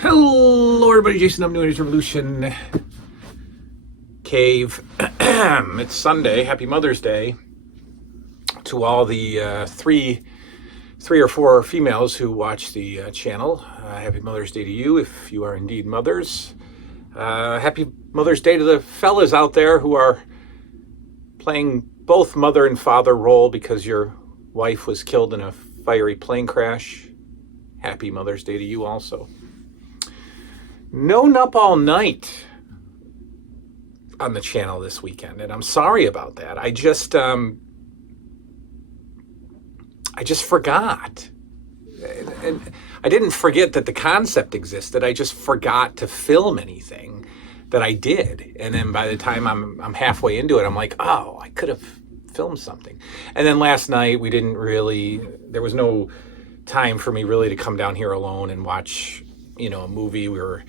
Hello, everybody. Jason, I'm New Age Revolution Cave. It's Sunday. Happy Mother's Day to all the three or four females who watch the channel. Happy Mother's Day to you, if you are indeed mothers. Happy Mother's Day to the fellas out there who are playing both mother and father role because your wife was killed in a fiery plane crash. Happy Mother's Day to you also. No Nup All Night on the channel this weekend, and I'm sorry about that. I just forgot. And I didn't forget that the concept existed. I just forgot to film anything that I did. And then by the time I'm halfway into it, I'm like, oh, I could have filmed something. And then last night there was no time for me really to come down here alone and watch, a movie. We were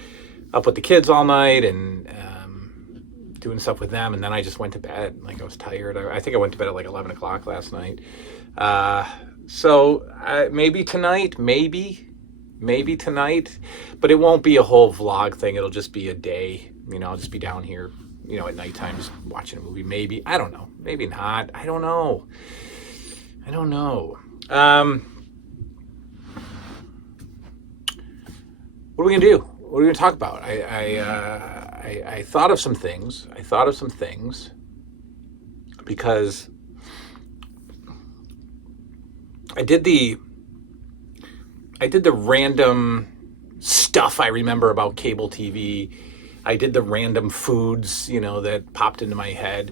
up with the kids all night and doing stuff with them. And then I just went to bed. I was tired. I think I went to bed at 11 o'clock last night. So maybe tonight, maybe tonight, but it won't be a whole vlog thing. It'll just be a day. I'll just be down here, at nighttime, just watching a movie. Maybe, I don't know. Maybe not. I don't know. What are we gonna do? What are we gonna talk about? I thought of some things. Because I did the random stuff I remember about cable TV. I did the random foods, that popped into my head.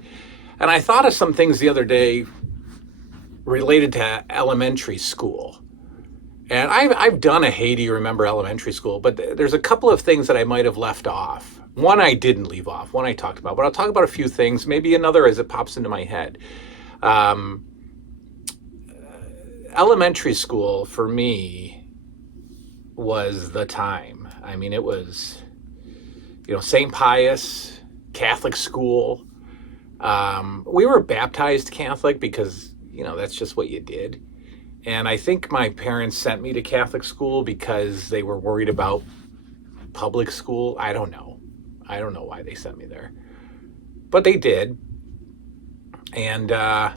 And I thought of some things the other day related to elementary school. And I've done a Hey, do you remember elementary school? But there's a couple of things that I might have left off. One I didn't leave off, one I talked about. But I'll talk about a few things, maybe another as it pops into my head. Elementary school for me was the time. I mean, it was, St. Pius, Catholic school. We were baptized Catholic because, that's just what you did. And I think my parents sent me to Catholic school because they were worried about public school. I don't know why they sent me there. But they did. And I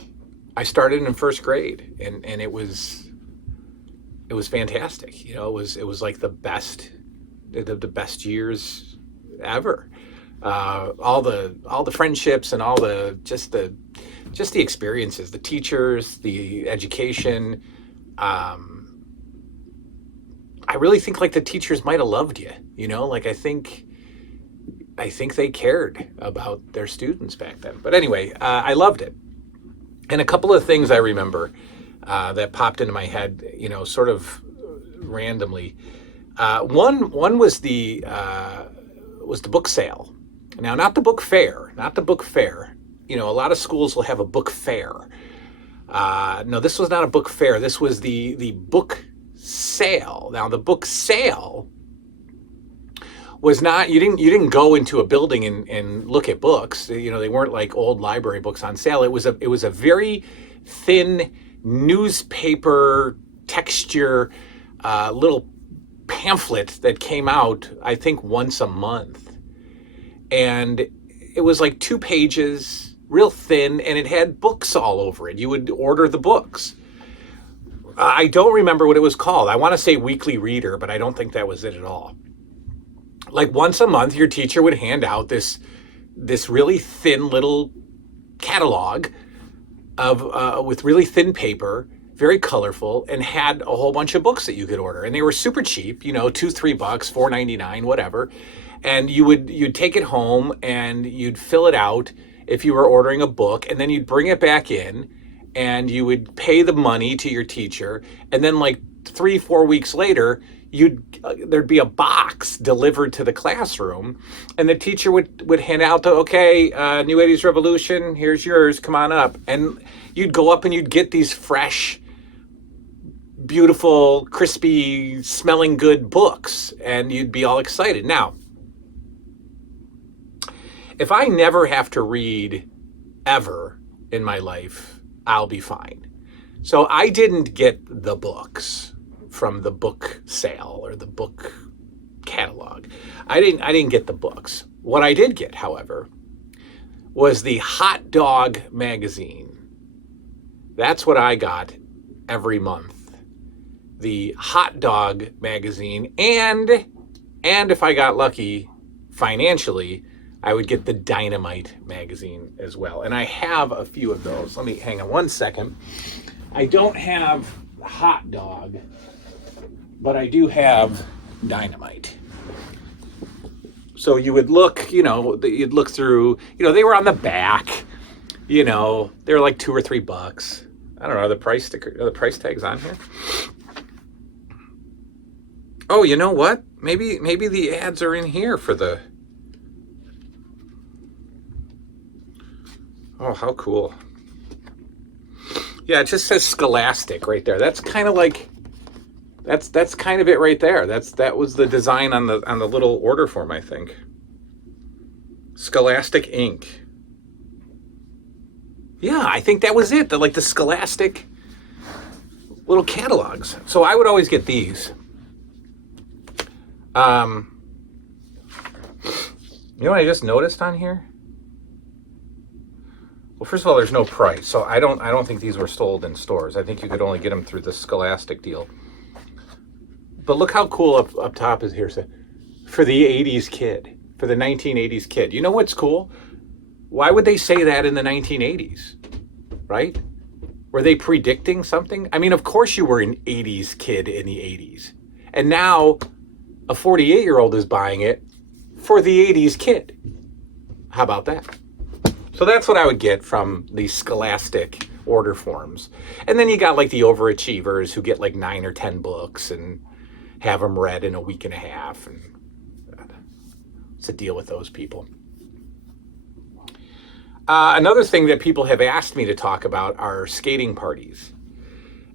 started in first grade, and it was fantastic. It was like the best years ever. All the friendships and all the experiences, the teachers, the education. I really think the teachers might have loved you. I think they cared about their students back then. But anyway, I loved it. And a couple of things I remember that popped into my head, sort of randomly. One was the book sale. Now, not the book fair. A lot of schools will have a book fair. No, this was not a book fair. This was the book sale. Now, the book sale was not, you didn't go into a building and look at books. They weren't like old library books on sale. It was a very thin newspaper texture little pamphlet that came out, I think, once a month. And it was like 2 pages, real thin, and it had books all over it. You would order the books. I don't remember what it was called. I want to say Weekly Reader, but I don't think that was it at all. Once a month, your teacher would hand out this really thin little catalog with really thin paper, very colorful, and had a whole bunch of books that you could order. And they were super cheap, $2, $3, $4.99, whatever. And you'd take it home and you'd fill it out if you were ordering a book, and then you'd bring it back in and you would pay the money to your teacher. And then 3-4 weeks later, there'd be a box delivered to the classroom, and the teacher would hand out New 80s Revolution, here's yours, come on up. And you'd go up and you'd get these fresh, beautiful, crispy, smelling good books, and you'd be all excited. Now, if I never have to read ever in my life, I'll be fine. So I didn't get the books from the book sale or the book catalog. I didn't get the books. What I did get, however, was the Hot Dog magazine. That's what I got every month. The Hot Dog magazine, and if I got lucky financially, I would get the Dynamite magazine as well. And I have a few of those. Let me hang on one second. I don't have Hot Dog, but I do have Dynamite. So you would look, you'd look through, they were on the back, they were like $2 or $3. I don't know, are the price tags on here? Oh, you know what? Maybe the ads are in here for the... Oh, how cool. Yeah, it just says Scholastic right there. That's kind of like... That's kind of it right there. That was the design on the little order form, I think. Scholastic Ink. Yeah, I think that was it. The Scholastic little catalogs. So I would always get these. You know what I just noticed on here? Well, first of all, there's no price, so I don't think these were sold in stores. I think you could only get them through the Scholastic deal. But look how cool up top is here. For the 80s kid, for the 1980s kid. You know what's cool? Why would they say that in the 1980s? Right? Were they predicting something? I mean, of course you were an 80s kid in the 80s. And now a 48-year-old is buying it for the 80s kid. How about that? So that's what I would get from the Scholastic order forms. And then you got like the overachievers who get like 9 or 10 books and have them read in a week and a half. And what's the deal with those people? Another thing that people have asked me to talk about are skating parties.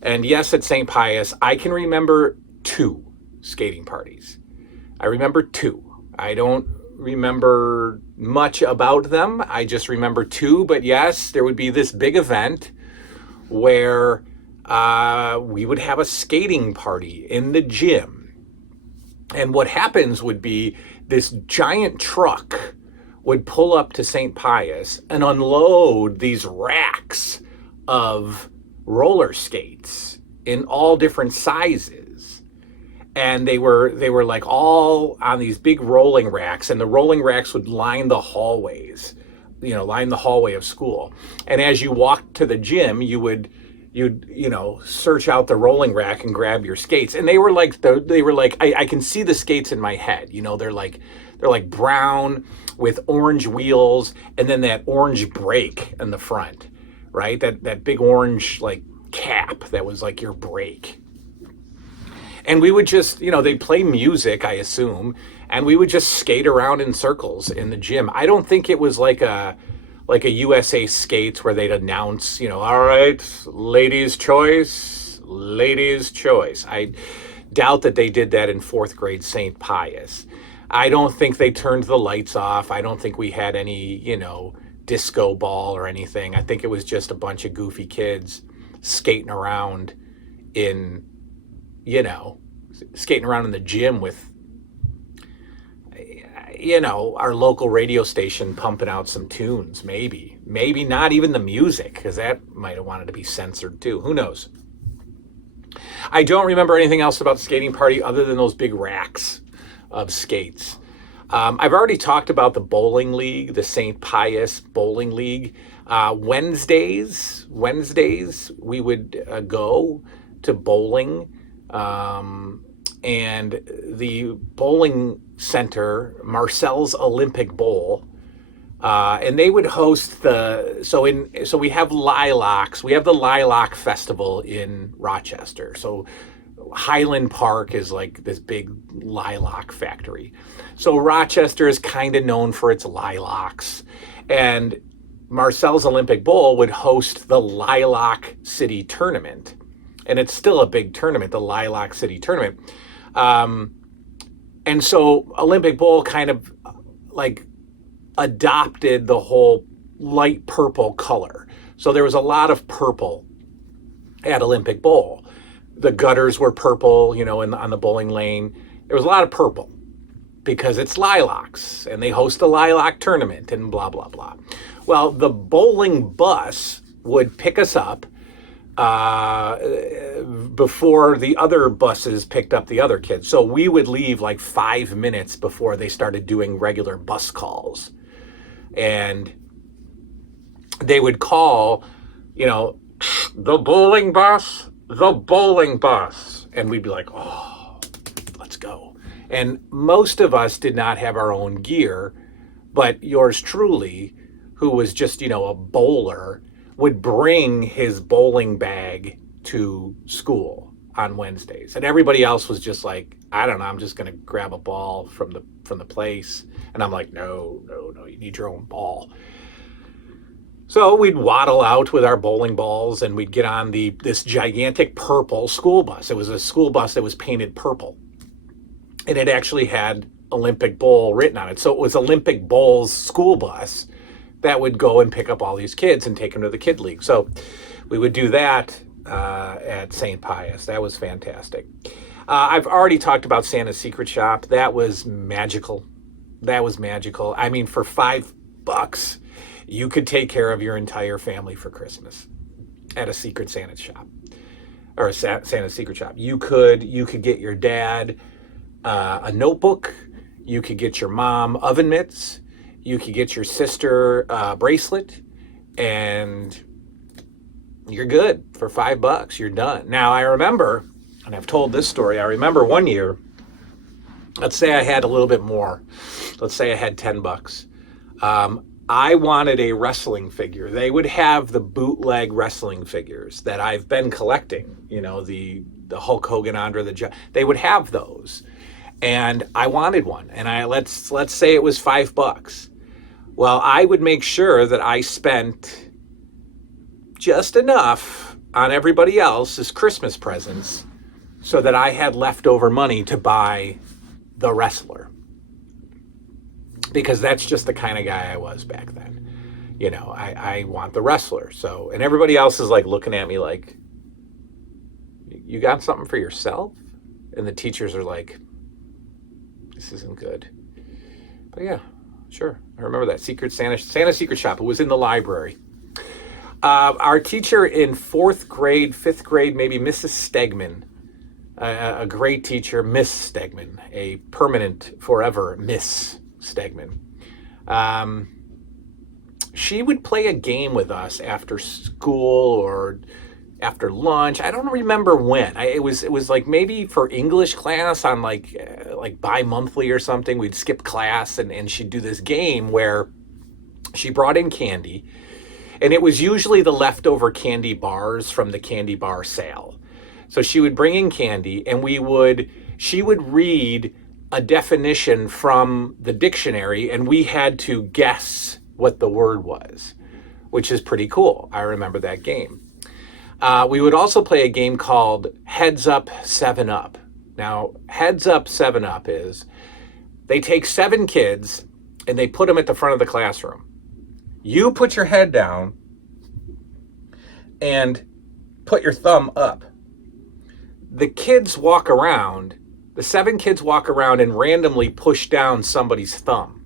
And yes, at St. Pius, I can remember 2 skating parties. I remember 2. I don't remember much about them. I just remember 2. But yes, there would be this big event where we would have a skating party in the gym. And what happens would be this giant truck would pull up to St. Pius and unload these racks of roller skates in all different sizes. And they were like all on these big rolling racks, and the rolling racks would line the hallways, line the hallway of school. And as you walked to the gym, you'd search out the rolling rack and grab your skates. And they were like I can see the skates in my head. They're like brown with orange wheels, and then that orange brake in the front, right? That big orange like cap that was like your brake. And we would just, they'd play music, I assume, and we would just skate around in circles in the gym. I don't think it was like a USA Skates where they'd announce, all right, ladies' choice. I doubt that they did that in 4th grade St. Pius. I don't think they turned the lights off. I don't think we had any, disco ball or anything. I think it was just a bunch of goofy kids skating around in the gym with, our local radio station pumping out some tunes, maybe not even the music, because that might have wanted to be censored too. Who knows? I don't remember anything else about the skating party other than those big racks of skates. I've already talked about the bowling league, the St. Pius Bowling League. Wednesdays, we would go to bowling. And the bowling center, Marcel's Olympic Bowl, and they would host so we have Lilacs. We have the Lilac Festival in Rochester. So Highland Park is like this big lilac factory. So Rochester is kind of known for its lilacs, and Marcel's Olympic Bowl would host the Lilac City Tournament. And it's still a big tournament, the Lilac City Tournament. And so Olympic Bowl kind of like adopted the whole light purple color. So there was a lot of purple at Olympic Bowl. The gutters were purple, on the bowling lane. There was a lot of purple. because it's Lilacs and they host a lilac tournament and blah, blah, blah. Well, the bowling bus would pick us up before the other buses picked up the other kids. So we would leave like 5 minutes before they started doing regular bus calls. And they would call, the bowling bus. And we'd be like, oh, let's go. And most of us did not have our own gear, but yours truly, who was just, a bowler, would bring his bowling bag to school on Wednesdays. And everybody else was just like, I don't know, I'm just going to grab a ball from the place. And I'm like, no, you need your own ball. So we'd waddle out with our bowling balls and we'd get on this gigantic purple school bus. It was a school bus that was painted purple. And it actually had Olympic Bowl written on it. So it was Olympic Bowl's school bus that would go and pick up all these kids and take them to the Kid League. So we would do that at St. Pius. That was fantastic. I've already talked about Santa's Secret Shop. That was magical. I mean, for $5, you could take care of your entire family for Christmas at a Secret Santa shop or a Santa's Secret Shop. You could get your dad a notebook. You could get your mom oven mitts. You could get your sister a bracelet, and you're good for $5. You're done. Now, I remember, and I've told this story, I remember one year, let's say I had a little bit more. Let's say I had $10. I wanted a wrestling figure. They would have the bootleg wrestling figures that I've been collecting, the Hulk Hogan, Andre the Giant. They would have those. And I wanted one. And let's say it was $5. Well, I would make sure that I spent just enough on everybody else's Christmas presents so that I had leftover money to buy the wrestler. Because that's just the kind of guy I was back then. I want the wrestler. So, and everybody else is like looking at me like, you got something for yourself? And the teachers are like, this isn't good. But yeah, sure. I remember that Santa's Secret Shop. It was in the library. Our teacher in 4th grade, 5th grade, maybe Mrs. Stegman, a great teacher, Miss Stegman, a permanent, forever Miss Stegman. She would play a game with us after school or after lunch. I don't remember when. It was like maybe for English class on like bi-monthly or something. We'd skip class and she'd do this game where she brought in candy, and it was usually the leftover candy bars from the candy bar sale. So she would bring in candy, and she would read a definition from the dictionary, and we had to guess what the word was, which is pretty cool. I remember that game. We would also play a game called Heads Up, 7 Up. Now, Heads Up, 7 Up is they take 7 kids and they put them at the front of the classroom. You put your head down and put your thumb up. The 7 kids walk around and randomly push down somebody's thumb.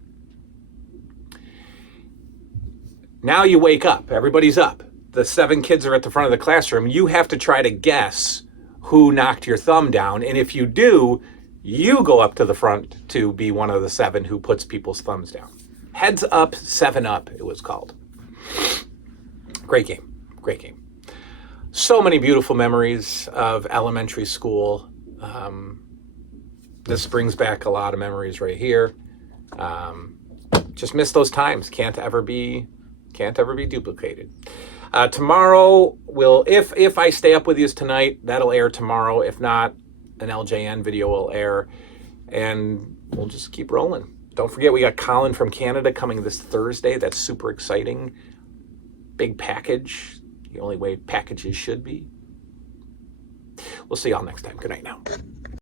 Now you wake up. Everybody's up. The 7 kids are at the front of the classroom. You have to try to guess who knocked your thumb down. And if you do, you go up to the front to be one of the 7 who puts people's thumbs down. Heads Up, 7 Up, it was called. Great game. So many beautiful memories of elementary school. This brings back a lot of memories right here. Just miss those times. Can't ever be duplicated. Tomorrow if I stay up with you tonight, that'll air tomorrow. If not, an LJN video will air, and we'll just keep rolling. Don't forget, we got Colin from Canada coming this Thursday. That's super exciting. Big package. The only way packages should be. We'll see y'all next time. Good night now.